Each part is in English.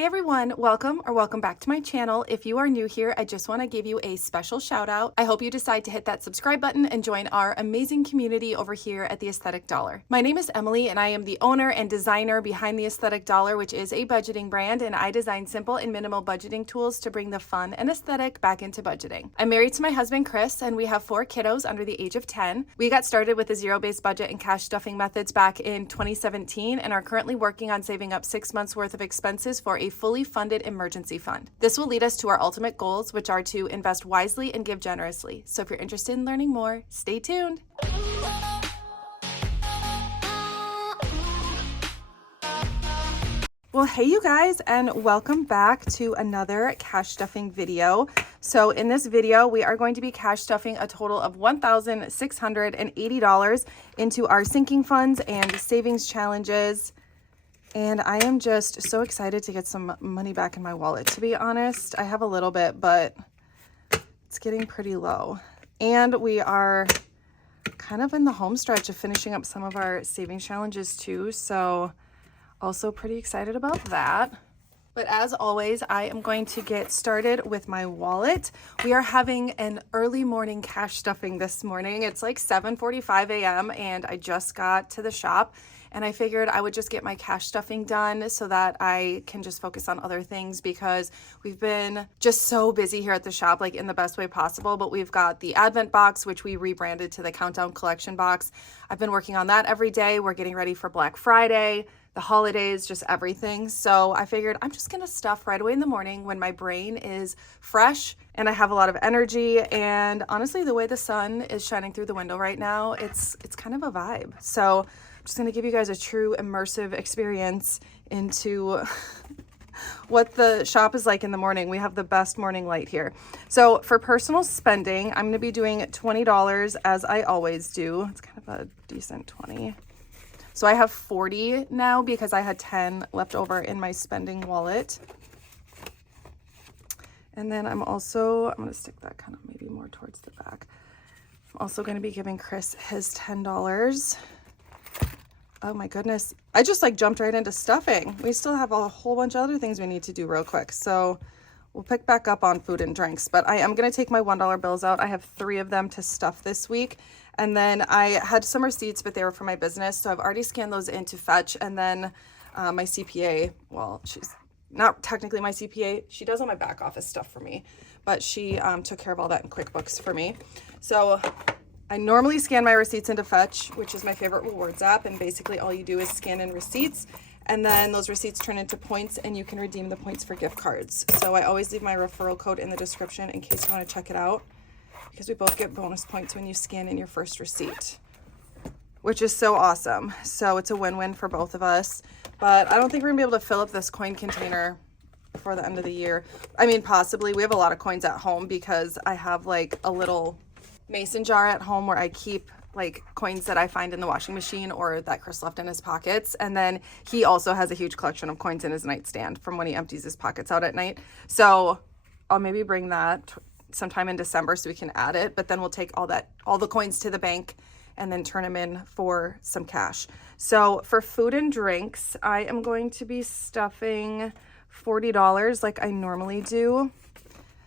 Hey everyone, welcome back to my channel. If you are new here, I just want to give you a special shout out. I hope you decide to hit that subscribe button and join our amazing community over here at The Aesthetic Dollar. My name is Emily and I am the owner and designer behind The Aesthetic Dollar, which is a budgeting brand, and I design simple and minimal budgeting tools to bring the fun and aesthetic back into budgeting. I'm married to my husband Chris and we have 4 kiddos under the age of 10. We got started with the zero-based budget and cash stuffing methods back in 2017 and are currently working on saving up 6 months worth of expenses for a fully funded emergency fund. This will lead us to our ultimate goals, which are to invest wisely and give generously. So if you're interested in learning more, stay tuned. Well, hey you guys, and welcome back to another cash stuffing video. So in this video, we are going to be cash stuffing a total of $1,680 into our sinking funds and savings challenges. And I am just so excited to get some money back in my wallet. To be honest, I have a little bit, but it's getting pretty low. And we are kind of in the home stretch of finishing up some of our savings challenges too. So also pretty excited about that. But as always, I am going to get started with my wallet. We are having an early morning cash stuffing this morning. It's like 7:45 a.m. and I just got to the shop. And I figured I would just get my cash stuffing done so that I can just focus on other things, because we've been just so busy here at the shop, like in the best way possible. But we've got the Advent box, which we rebranded to the Countdown Collection box. I've been working on that every day. We're getting ready for Black Friday, the holidays, just everything. So I figured I'm just gonna stuff right away in the morning when my brain is fresh and I have a lot of energy. And honestly, the way the sun is shining through the window right now, it's kind of a vibe. So I'm just gonna give you guys a true immersive experience into what the shop is like in the morning. We have the best morning light here. So for personal spending, I'm gonna be doing $20 as I always do. It's kind of a decent 20. So I have 40 now because I had 10 left over in my spending wallet. And then I'm gonna stick that kind of maybe more towards the back. I'm also gonna be giving Chris his $10. Oh my goodness. I just like jumped right into stuffing. We still have a whole bunch of other things we need to do real quick. So we'll pick back up on food and drinks, but I am going to take my $1 bills out. I have 3 of them to stuff this week. And then I had some receipts, but they were for my business. So I've already scanned those into Fetch. And then my CPA, well, she's not technically my CPA. She does all my back office stuff for me, but she took care of all that in QuickBooks for me. So I normally scan my receipts into Fetch, which is my favorite rewards app. And basically all you do is scan in receipts, and then those receipts turn into points and you can redeem the points for gift cards. So I always leave my referral code in the description in case you want to check it out, because we both get bonus points when you scan in your first receipt, which is so awesome. So it's a win-win for both of us. But I don't think we're gonna be able to fill up this coin container before the end of the year. I mean, possibly. We have a lot of coins at home because I have like a little mason jar at home where I keep like coins that I find in the washing machine or that Chris left in his pockets. And then he also has a huge collection of coins in his nightstand from when he empties his pockets out at night. So I'll maybe bring that sometime in December so we can add it, but then we'll take all the coins to the bank and then turn them in for some cash. So for food and drinks, I am going to be stuffing $40 like I normally do.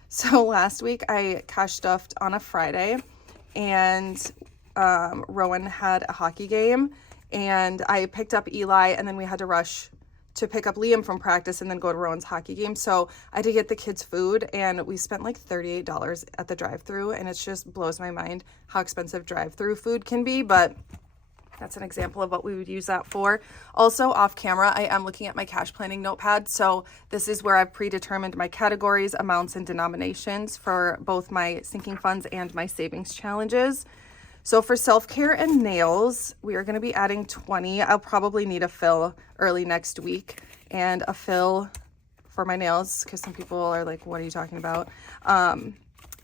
So last week I cash stuffed on a Friday, and Rowan had a hockey game, and I picked up Eli, and then we had to rush to pick up Liam from practice and then go to Rowan's hockey game. So I had to get the kids food, and we spent like $38 at the drive-thru, and it just blows my mind how expensive drive-thru food can be, but that's an example of what we would use that for. Also off camera, I am looking at my cash planning notepad. So this is where I've predetermined my categories, amounts, and denominations for both my sinking funds and my savings challenges. So for self-care and nails, we are going to be adding 20. I'll probably need a fill early next week, and a for my nails, because some people are like, what are you talking about?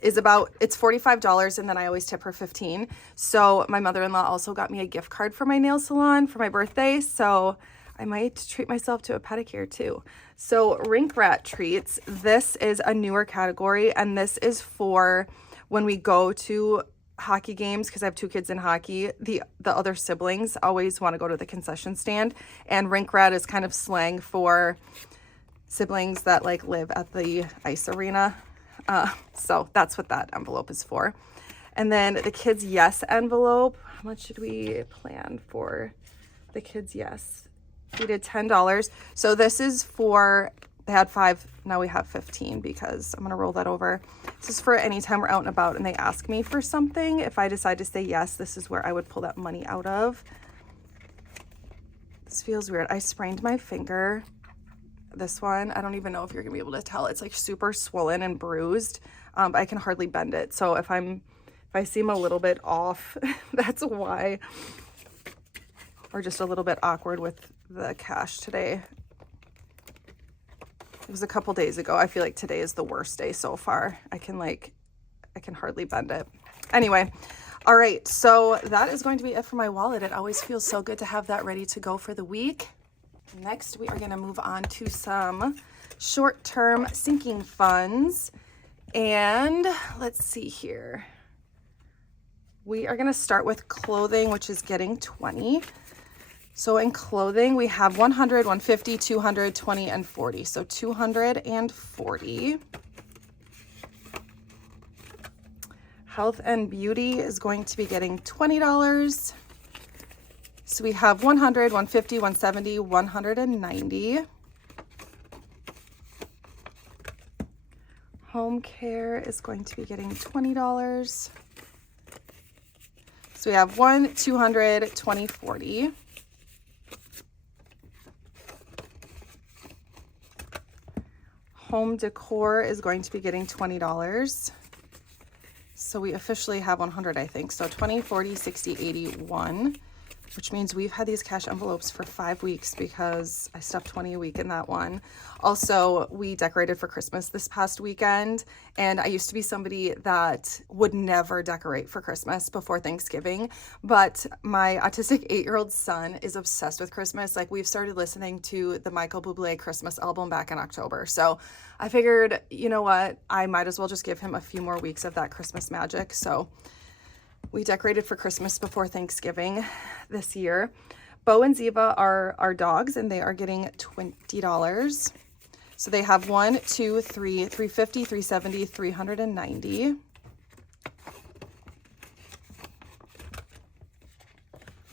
It's $45, and then I always tip her $15. So my mother-in-law also got me a gift card for my nail salon for my birthday. So I might treat myself to a pedicure too. So Rink Rat treats, this is a newer category, and this is for when we go to hockey games, because I have 2 kids in hockey. The other siblings always want to go to the concession stand, and Rink Rat is kind of slang for siblings that like live at the ice arena. So that's what that envelope is for. And then the Kids Yes envelope, how much did we plan for the Kids Yes? We did $10. So this is for, they had 5, now we have 15 because I'm gonna roll that over. This is for anytime we're out and about and they ask me for something. If I decide to say yes, this is where I would pull that money out of. This feels weird. I sprained my finger. This one, I don't even know if you're gonna be able to tell. It's like super swollen and bruised, but I can hardly bend it. So if I seem a little bit off, that's why. Or just a little bit awkward with the cash today. It was a couple days ago. I feel like today is the worst day so far. I can hardly bend it. Anyway, all right, so that is going to be it for my wallet. It always feels so good to have that ready to go for the week. Next, we are gonna move on to some short-term sinking funds. And let's see here. We are gonna start with clothing, which is getting 20. So in clothing, we have 100, 150, 200, 20, and 40. So 240. Health and beauty is going to be getting $20. So we have 100, 150, 170, 190. Home care is going to be getting $20. So we have 1, 200, 20, 40. Home decor is going to be getting $20. So we officially have 100, I think. So 20, 40, 60, 80, 1, which means we've had these cash envelopes for 5 weeks because I stuffed 20 a week in that one. Also, we decorated for Christmas this past weekend, and I used to be somebody that would never decorate for Christmas before Thanksgiving, but my autistic 8-year-old son is obsessed with Christmas. Like, we've started listening to the Michael Bublé Christmas album back in October. So I figured, you know what, I might as well just give him a few more weeks of that Christmas magic. So we decorated for Christmas before Thanksgiving this year. Bo and Ziva are our dogs, and they are getting $20. So they have 1, 2, 3, 350, 370, 390.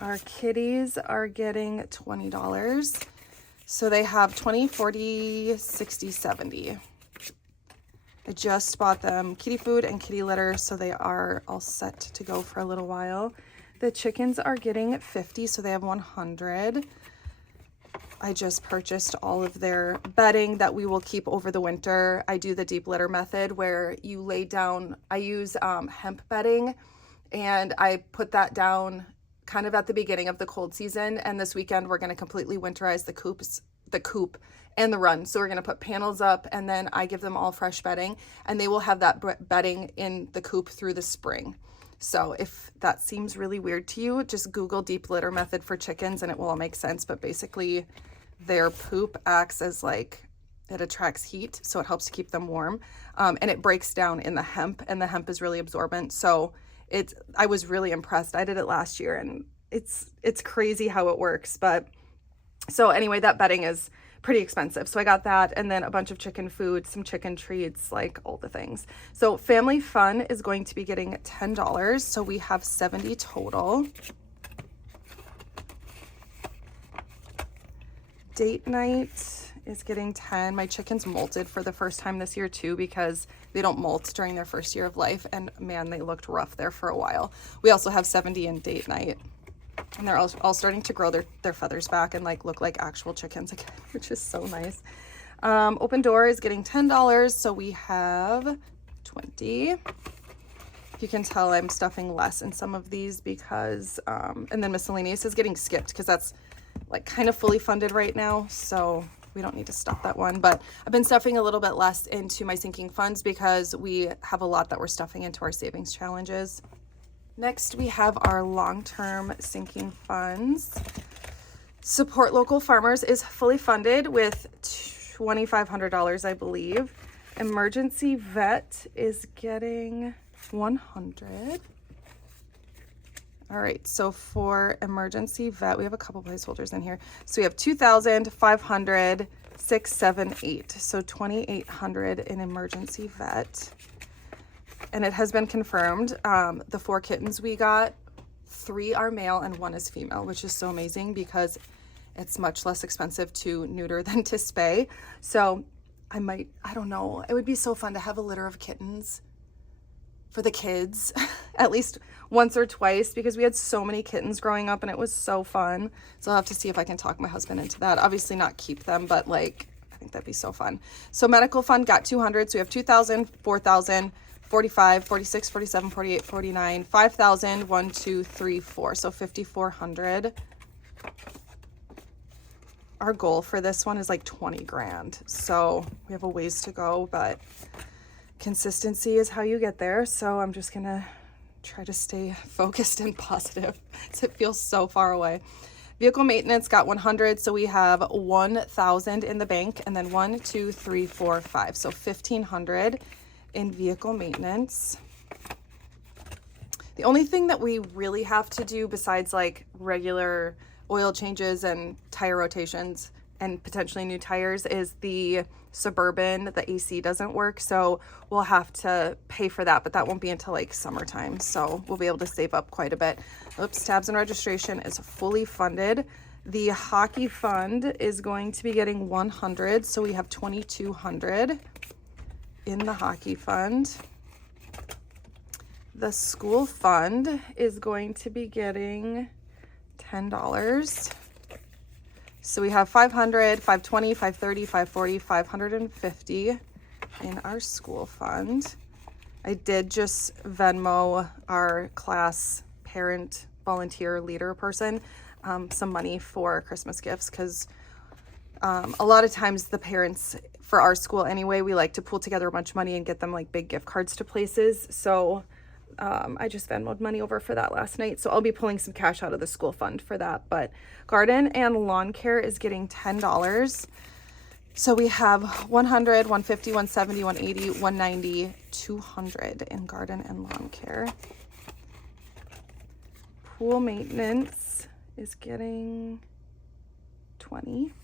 Our kitties are getting $20. So they have 20, 40, 60, 70. I just bought them kitty food and kitty litter, so they are all set to go for a little while. The chickens are getting 50, so they have 100. I just purchased all of their bedding that we will keep over the winter. I do the deep litter method where you lay down, I use hemp bedding, and I put that down kind of at the beginning of the cold season. And this weekend, we're going to completely winterize the coop and the run. So we're going to put panels up, and then I give them all fresh bedding, and they will have that bedding in the coop through the spring. So if that seems really weird to you, just Google deep litter method for chickens and it will all make sense. But basically their poop acts as like, it attracts heat, so it helps to keep them warm. And it breaks down in the hemp, and the hemp is really absorbent. So I was really impressed. I did it last year, and it's crazy how it works. But so anyway, that bedding is pretty expensive. So I got that, and then a bunch of chicken food, some chicken treats, like all the things. So family fun is going to be getting $10. So we have 70 total. Date night is getting 10. My chickens molted for the first time this year too, because they don't molt during their first year of life, and man, they looked rough there for a while. We also have 70 in date night, and they're all starting to grow their feathers back and like look like actual chickens again, which is so nice. Open door is getting $10, so we have 20. You can tell I'm stuffing less in some of these because and then miscellaneous is getting skipped because that's like kind of fully funded right now, so we don't need to stuff that one. But I've been stuffing a little bit less into my sinking funds because we have a lot that we're stuffing into our savings challenges. Next, we have our long-term sinking funds. Support local farmers is fully funded with $2,500, I believe. Emergency vet is getting 100. All right, so for emergency vet, we have a couple placeholders in here. So we have 2,000, 500, 678. So $2,800 in emergency vet. And it has been confirmed. The 4 kittens we got, 3 are male and 1 is female, which is so amazing because it's much less expensive to neuter than to spay. So I don't know. It would be so fun to have a litter of kittens for the kids at least once or twice, because we had so many kittens growing up and it was so fun. So I'll have to see if I can talk my husband into that. Obviously not keep them, but like, I think that'd be so fun. So medical fund got 200. So we have 2,000, 4,000, 45, 46, 47, 48, 49, 5,000, 1, 2, 3, 4. So 5,400. Our goal for this one is like 20 grand. So we have a ways to go, but consistency is how you get there. So I'm just gonna try to stay focused and positive. So it feels so far away. Vehicle maintenance got 100. So we have 1,000 in the bank, and then 1, 2, 3, 4, 5. So 1,500 in vehicle maintenance. The only thing that we really have to do besides like regular oil changes and tire rotations and potentially new tires is the Suburban. The AC doesn't work, so we'll have to pay for that, but that won't be until like summertime, so we'll be able to save up quite a bit. Oops, tabs and registration is fully funded. The hockey fund is going to be getting 100, so we have 2,200 in the hockey fund. The school fund is going to be getting $10. So we have 500, 520, 530, 540, 550 in our school fund. I did just Venmo our class parent volunteer leader person some money for Christmas gifts, because a lot of times the parents for our school anyway, we like to pool together a bunch of money and get them like big gift cards to places. So I just Venmoed money over for that last night. So I'll be pulling some cash out of the school fund for that. But garden and lawn care is getting $10. So we have 100, 150, 170, 180, 190, 200 in garden and lawn care. Pool maintenance is getting 20.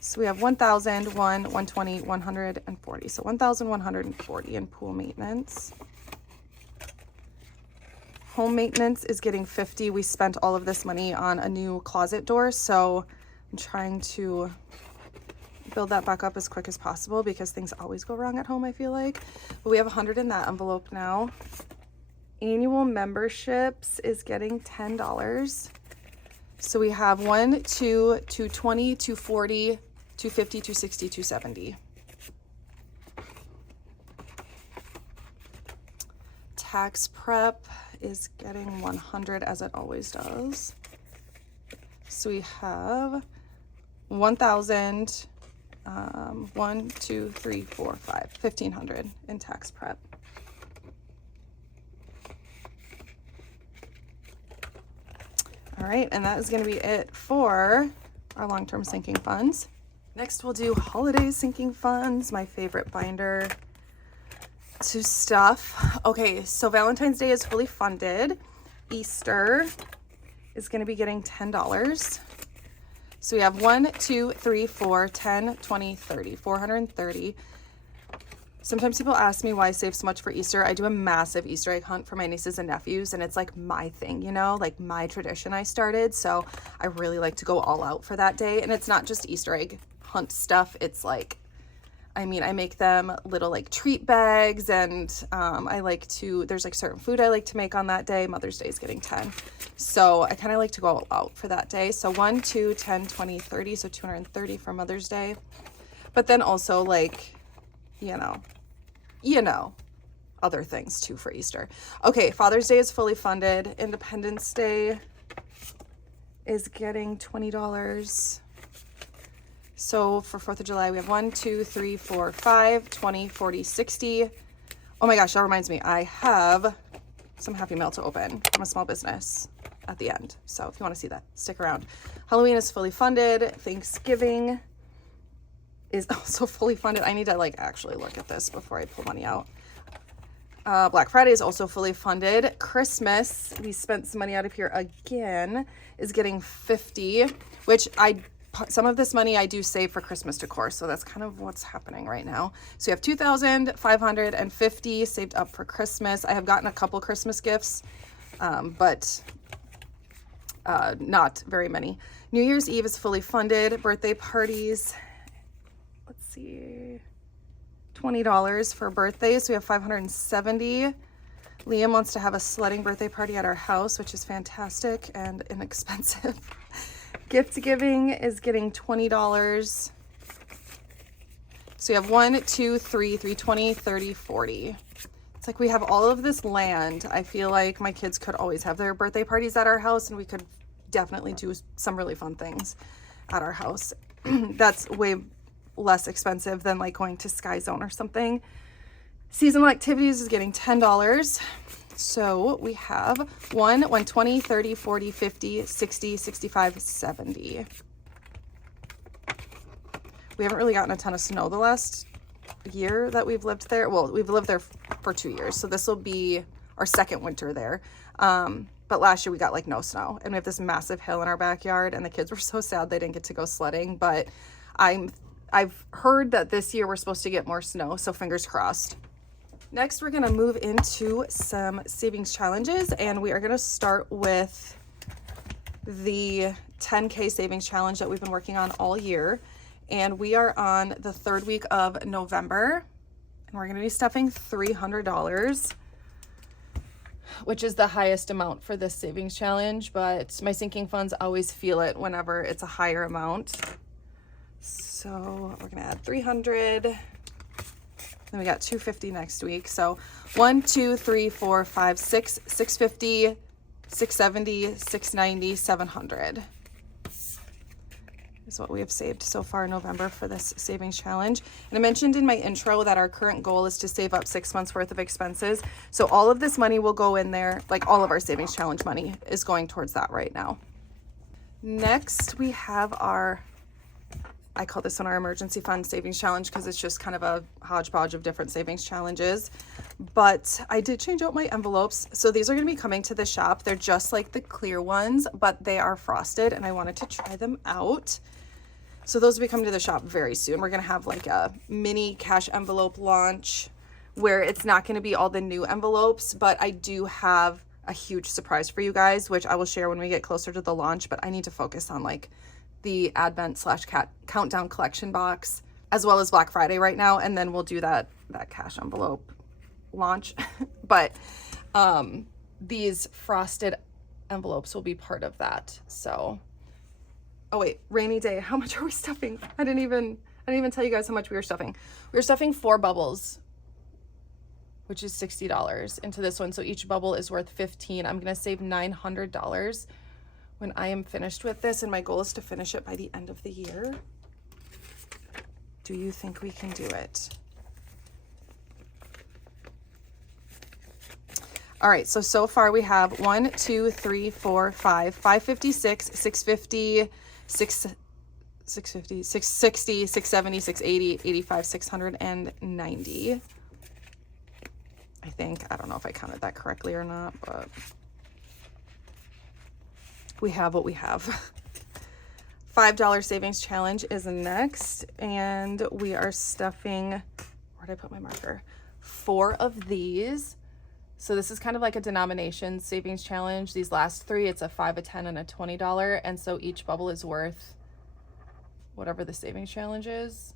So we have 1,000, 120, 140. So 1,140 in pool maintenance. Home maintenance is getting 50. We spent all of this money on a new closet door, so I'm trying to build that back up as quick as possible because things always go wrong at home, I feel like. But we have 100 in that envelope now. Annual memberships is getting $10. So we have 1, 2, 220, 240, 250, 260, 270. Tax prep is getting 100 as it always does. So we have 1,000, 1, 2, 3, 4, 5, 1,500 in tax prep. All right, and that is going to be it for our long-term sinking funds. Next, we'll do holiday sinking funds, my favorite binder to stuff. Okay, so Valentine's Day is fully funded. Easter is going to be getting $10. So we have 1, 2, 3, 4, 10, 20, 30, 430. Sometimes people ask me why I save so much for Easter. I do a massive Easter egg hunt for my nieces and nephews, and it's like my thing, you know, like my tradition I started. So I really like to go all out for that day. And it's not just Easter egg hunt stuff. It's like, I mean, I make them little like treat bags, and I like to, there's like certain food I like to make on that day. Mother's Day is getting 10. So I kind of like to go all out for that day. So 1, 2, 10, 20, 30. So 230 for Mother's Day. But then also like, you know, other things too for Easter. Okay, Father's Day is fully funded. Independence Day is getting $20. So for 4th of July, we have 1, 2, 3, 4, 5, 20, 40, 60. Oh my gosh, that reminds me. I have some Happy Mail to open from a small business at the end. So if you want to see that, stick around. Halloween is fully funded. Thanksgiving is also fully funded. I need to like actually look at this before I pull money out. Black Friday is also fully funded. Christmas, we spent some money out of here again, is getting 50, which I some of this money I do save for Christmas decor. So that's kind of what's happening right now. So you have $2,550 saved up for Christmas. I have gotten a couple Christmas gifts, but not very many. New Year's Eve is fully funded. Birthday parties, let's see, $20 for birthdays. So we have $570. Liam wants to have a sledding birthday party at our house, which is fantastic and inexpensive. Gift giving is getting $20. So you have 1, 2, 3, 320, 30, 40. It's like we have all of this land. I feel like my kids could always have their birthday parties at our house, and we could definitely do some really fun things at our house. That's way less expensive than like going to Sky Zone or something. Seasonal activities is getting $10. So we have 1, 120, 30, 40, 50, 60, 65, 70. We haven't really gotten a ton of snow the last year that we've lived there. Well, we've lived there for 2 years. So this will be our second winter there. But last year we got like no snow, and we have this massive hill in our backyard, and the kids were so sad they didn't get to go sledding. But I've heard that this year we're supposed to get more snow, so fingers crossed. Next, we're gonna move into some savings challenges, and we are gonna start with the 10K savings challenge that we've been working on all year. And we are on the 3rd week of November, and we're gonna be stuffing $300, which is the highest amount for this savings challenge, but my sinking funds always feel it whenever it's a higher amount. So we're gonna add 300. Then we got 250 next week. So 1, 2, 3, 4, 5, 6, 650, 670, 690, 700 is what we have saved so far in November for this savings challenge. And I mentioned in my intro that our current goal is to save up 6 months worth of expenses. So all of this money will go in there, like all of our savings challenge money is going towards that right now. Next, we have I call this one our emergency fund savings challenge because it's just kind of a hodgepodge of different savings challenges. But I did change out my envelopes. So these are going to be coming to the shop. They're just like the clear ones, but they are frosted, and I wanted to try them out. So those will be coming to the shop very soon. We're going to have like a mini cash envelope launch where it's not going to be all the new envelopes, but I do have a huge surprise for you guys, which I will share when we get closer to the launch. But I need to focus on like the Advent / countdown collection box, as well as Black Friday right now, and then we'll do that cash envelope launch. But these frosted envelopes will be part of that. So, oh wait, rainy day. How much are we stuffing? I didn't even tell you guys how much we were stuffing. We were stuffing 4 bubbles, which is $60 into this one. So each bubble is worth $15. I'm gonna save $900 when I am finished with this, and my goal is to finish it by the end of the year. Do you think we can do it? All right, so far we have 1, 2, 3, 4, 5, 556, 650, 660, 670, 680, 85, 690. I think, I don't know if I counted that correctly or not, but we have what we have. $5 savings challenge is next, and we are stuffing, where did I put my marker? 4 of these. So this is kind of like a denomination savings challenge. These last 3, it's a $5, a $10, and a $20, and so each bubble is worth whatever the savings challenge is.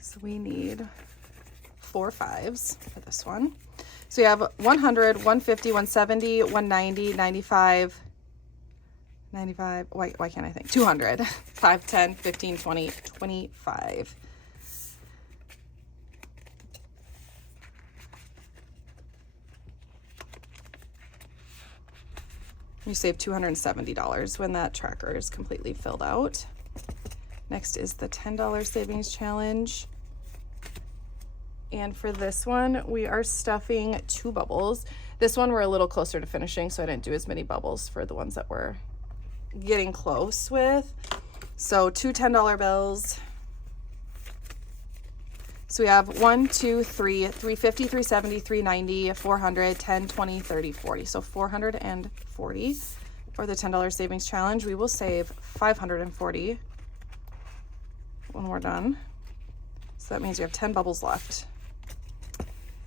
So we need 4 5s for this one. So you have 100, 150, 170, 190, 95, 95, why can't I think? 200, 5, 10, 15, 20, 25. You save $270 when that tracker is completely filled out. Next is the $10 savings challenge. And for this one, we are stuffing 2 bubbles. This one we're a little closer to finishing, so I didn't do as many bubbles for the ones that we're getting close with. So 2 $10 bills. So we have 1, 2, 3, 350, 370, 390, 400, 10, 20, 30, 40. So 440. or the $10 savings challenge, we will save $540 when we're done. So that means we have 10 bubbles left.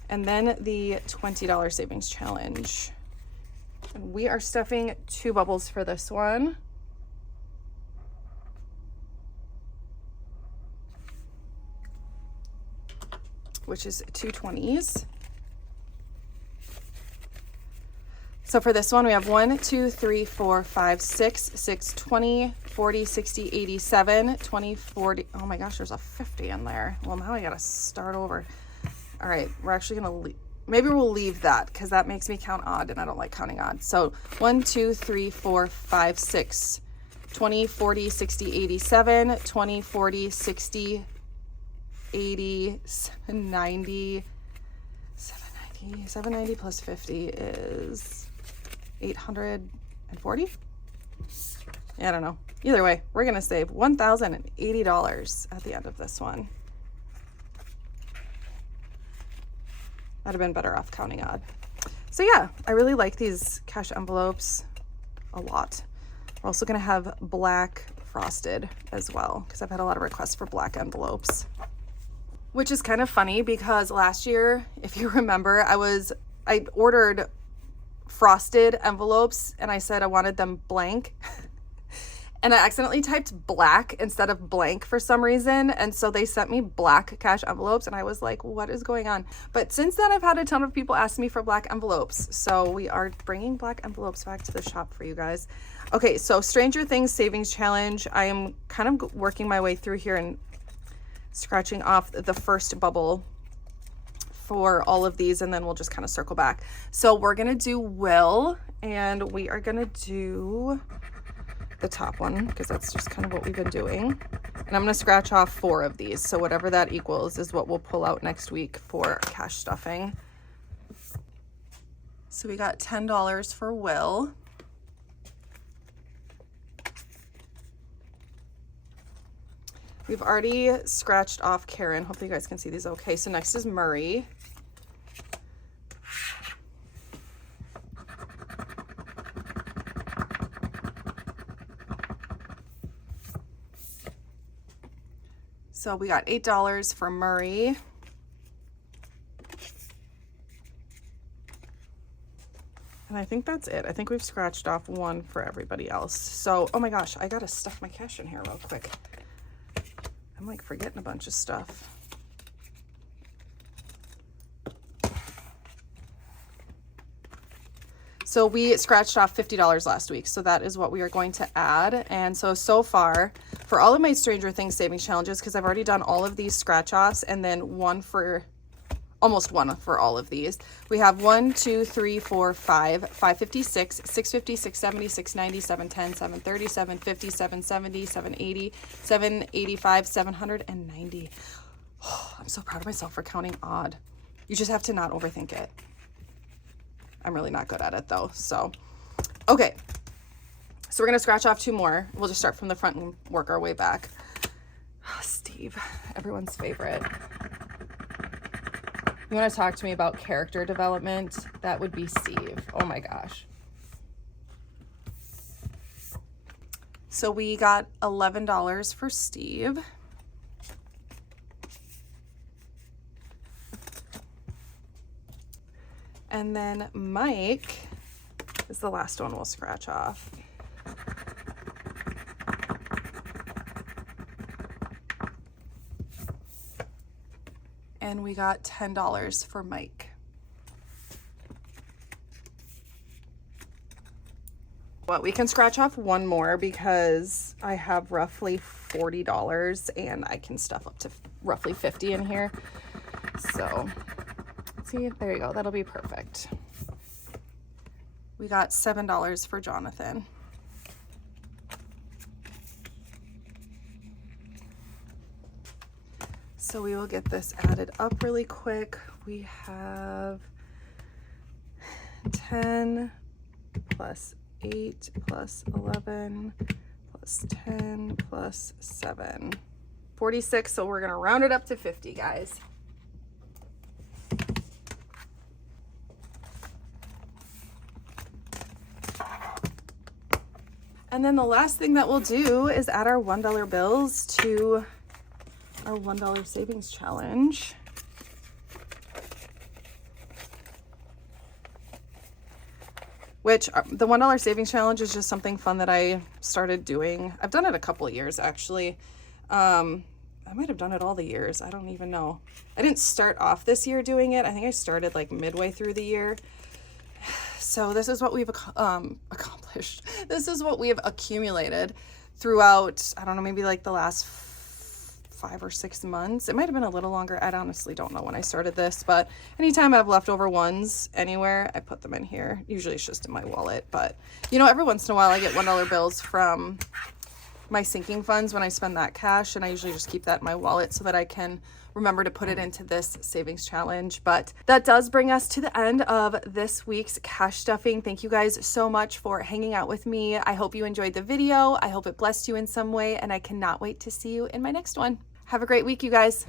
And then the $20 savings challenge. And we are stuffing 2 bubbles for this one. Which is 2 20s. So for this one, we have 1, 2, 3, 4, 5, 6, 20, 40, 60, 80, 7, 20, 40. Oh my gosh, there's a 50 in there. Well, now I gotta start over. All right, we're actually gonna leave. Maybe we'll leave that because that makes me count odd and I don't like counting odd. So 1, 2, 3, 4, 5, 6, 20, 40, 60, 87, 20, 40, 60, 80, 790, 790 plus 50 is 840. Yeah, I don't know. Either way, we're gonna save $1,080 at the end of this one. I'd have been better off counting odd. So yeah, I really like these cash envelopes a lot. We're also gonna have black frosted as well because I've had a lot of requests for black envelopes. Which is kind of funny because last year, if you remember, I ordered frosted envelopes and I said I wanted them blank. And I accidentally typed black instead of blank for some reason. And so they sent me black cash envelopes and I was like, what is going on? But since then, I've had a ton of people ask me for black envelopes. So we are bringing black envelopes back to the shop for you guys. Okay, so Stranger Things Savings Challenge. I am kind of working my way through here and scratching off the first bubble for all of these, and then we'll just kind of circle back. So we're gonna do Will, and we are gonna do the top one because that's just kind of what we've been doing. And I'm gonna scratch off 4 of these. So whatever that equals is what we'll pull out next week for cash stuffing. So we got $10 for Will. We've already scratched off Karen. Hopefully you guys can see these okay. So next is Murray. So we got $8 for Murray. And I think that's it. I think we've scratched off 1 for everybody else. So, oh my gosh, I gotta stuff my cash in here real quick. I'm like forgetting a bunch of stuff. So we scratched off $50 last week. So that is what we are going to add. And so far for all of my Stranger Things savings challenges, because I've already done all of these scratch offs and then almost one for all of these. We have 1, 2, 3, 4, 5, 556, 650, 670, 690, 710, 730, 750, 770, 780, 785, 790. Oh, I'm so proud of myself for counting odd. You just have to not overthink it. I'm really not good at it though. So, okay. So we're gonna scratch off 2 more. We'll just start from the front and work our way back. Oh, Steve, everyone's favorite. You want to talk to me about character development? That would be Steve. Oh my gosh. So we got $11 for Steve. And then Mike is the last one we'll scratch off. And we got $10 for Mike. Well, we can scratch off 1 more because I have roughly $40 and I can stuff up to roughly 50 in here. So, see, there you go. That'll be perfect. We got $7 for Jonathan. So we will get this added up really quick. We have 10 plus 8 plus 11 plus 10 plus 7. 46, so we're gonna round it up to 50, guys. And then the last thing that we'll do is add our $1 bills to our $1 savings challenge. Which the $1 savings challenge is just something fun that I started doing. I've done it a couple of years actually. I might have done it all the years. I don't even know. I didn't start off this year doing it. I think I started like midway through the year. So this is what we've accomplished. This is what we have accumulated throughout, I don't know, maybe like the last 5 or 6 months. It might have been a little longer. I honestly don't know when I started this, but anytime I have leftover ones anywhere, I put them in here. Usually it's just in my wallet, but you know, every once in a while I get $1 bills from my sinking funds when I spend that cash, and I usually just keep that in my wallet so that I can remember to put it into this savings challenge. But that does bring us to the end of this week's cash stuffing. Thank you guys so much for hanging out with me. I hope you enjoyed the video. I hope it blessed you in some way, and I cannot wait to see you in my next one. Have a great week, you guys.